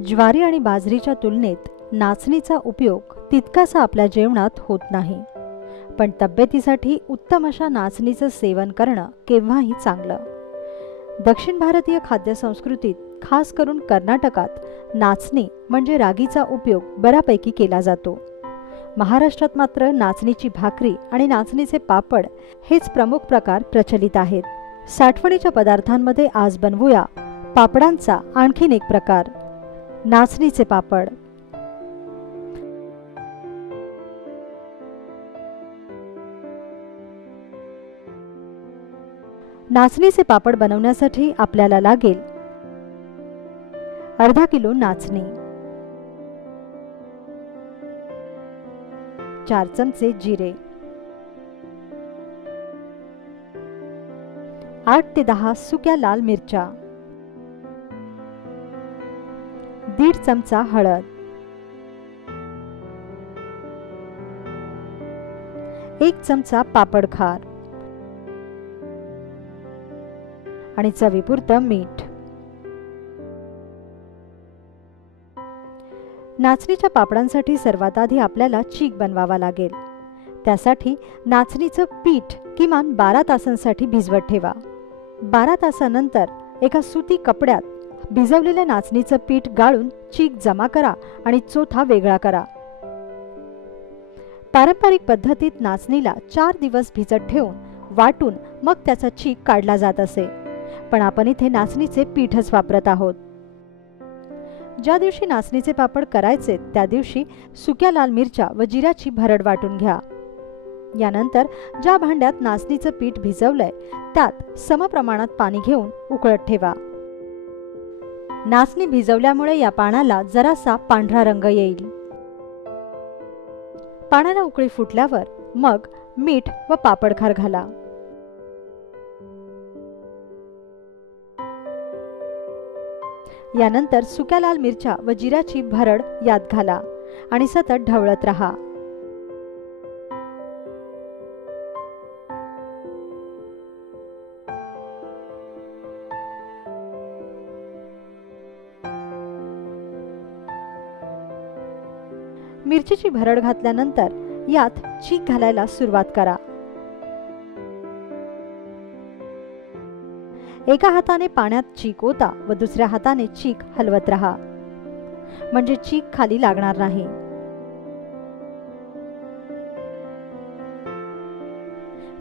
ज्वारी आणि बाजरीच्या तुलनेत नाचणीचा उपयोग तितकासा आपल्या जेवणात होत नाही, पण तब्येतीसाठी उत्तम अशा नाचणीचं सेवन करणं केव्हाही चांगलं. दक्षिण भारतीय खाद्यसंस्कृतीत खास करून कर्नाटकात नाचणी म्हणजे रागीचा उपयोग बऱ्यापैकी केला जातो. महाराष्ट्रात मात्र नाचणीची भाकरी आणि नाचणीचे पापड हेच प्रमुख प्रकार प्रचलित आहेत. साठवणीच्या पदार्थांमध्ये आज बनवूया पापडांचा आणखीन एक प्रकार, नाचणीचे पापड. नाचणीचे पापड बनवण्यासाठी आपल्याला लागेल अर्धा किलो नाचणी, 4 चमचे जिरे, 8 ते 10 सुक्या लाल मिरच्या, 1.5 चमचा हळद, 1 चमचा पापड खार आणि चवीपुरतं मीठ. नाचणीच्या पापडांसाठी सर्वात आधी आपल्याला चीक बनवावा लागेल. त्यासाठी नाचणीचं पीठ किमान 12 तासांसाठी भिजवत ठेवा. 12 तासानंतर एका सुती कपड्यात भिजवलेल्या नाचणीचं पीठ गाळून चीक जमा करा आणि चोथा वेगळा करा. पारंपरिक पद्धतीत नाचणीला 4 दिवस भिजत ठेवून वाटून मग त्याचा चीक काढला जात असे, पण आपण इथे नाचणीचे पीठच वापरत आहोत. ज्या दिवशी नाचणीचे पापड करायचे त्या दिवशी सुक्या लाल मिरच्या व जिऱ्याची भरड वाटून घ्या. यानंतर ज्या भांड्यात नाचणीचं पीठ भिजवलंय त्यात समप्रमाणात पाणी घेऊन उकळत ठेवा. नाचणी भिजवल्यामुळे या पाण्याला जरासा पांढरा रंग येईल. पाण्याला उकळी फुटल्यावर मग मीठ व पापडखार घाला. यानंतर सुक्या लाल मिरच्या व जिऱ्याची भरड यात घाला आणि सतत ढवळत रहा. मिरचीची भरड घातल्यानंतर यात चीक घालायला सुरुवात करा. एका हाताने पाण्यात चीक ओता व दुसऱ्या हाताने चीक हलवत रहा, म्हणजे चीक खाली लागणार नाही.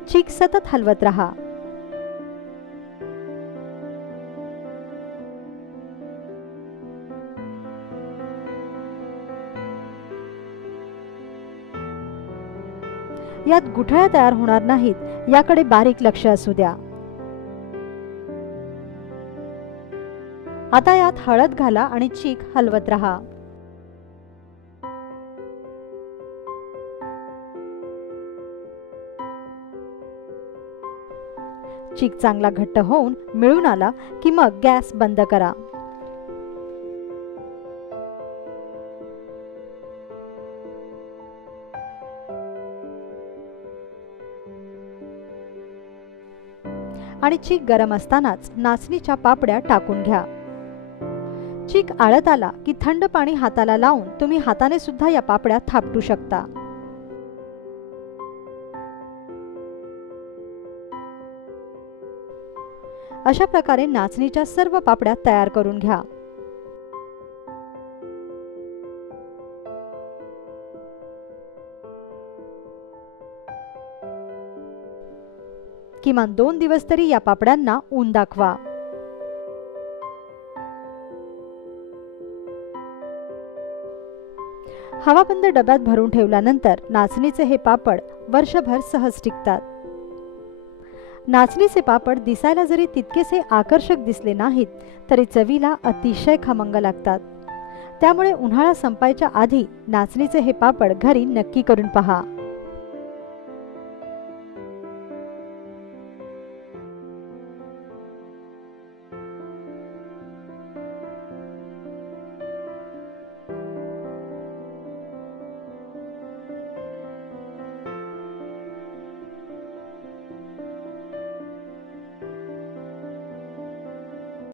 चीक सतत हलवत रहा. यात गुठळ्या तयार होणार नाहीत याकडे बारीक लक्ष असू द्या. आता यात हळद घाला आणि चीक हलवत रहा. चीक चांगला घट्ट होऊन मिळून आला की मग गॅस बंद करा. आणि चीक गरम असतानाच नाचणीच्या पापड्या टाकून घ्या. चीक आळत आला की थंड पाणी हाताला लावून तुम्ही हाताने सुद्धा या पापड्या थापटू शकता. अशा प्रकारे नाचणीच्या सर्व पापड्या तयार करून घ्या. किमान 2 दिवस तरी या पापड्यांना ऊन दाखवा. हवाबंद डब्यात भरून ठेवल्यानंतर नाचणीचे हे पापड वर्षभर सहज टिकतात. नाचणीचे पापड दिसायला जरी तितकेसे आकर्षक दिसले नाहीत तरी चवीला अतिशय खमंग लागतात. त्यामुळे उन्हाळा संपायच्या आधी नाचणीचे हे पापड घरी नक्की करून पहा.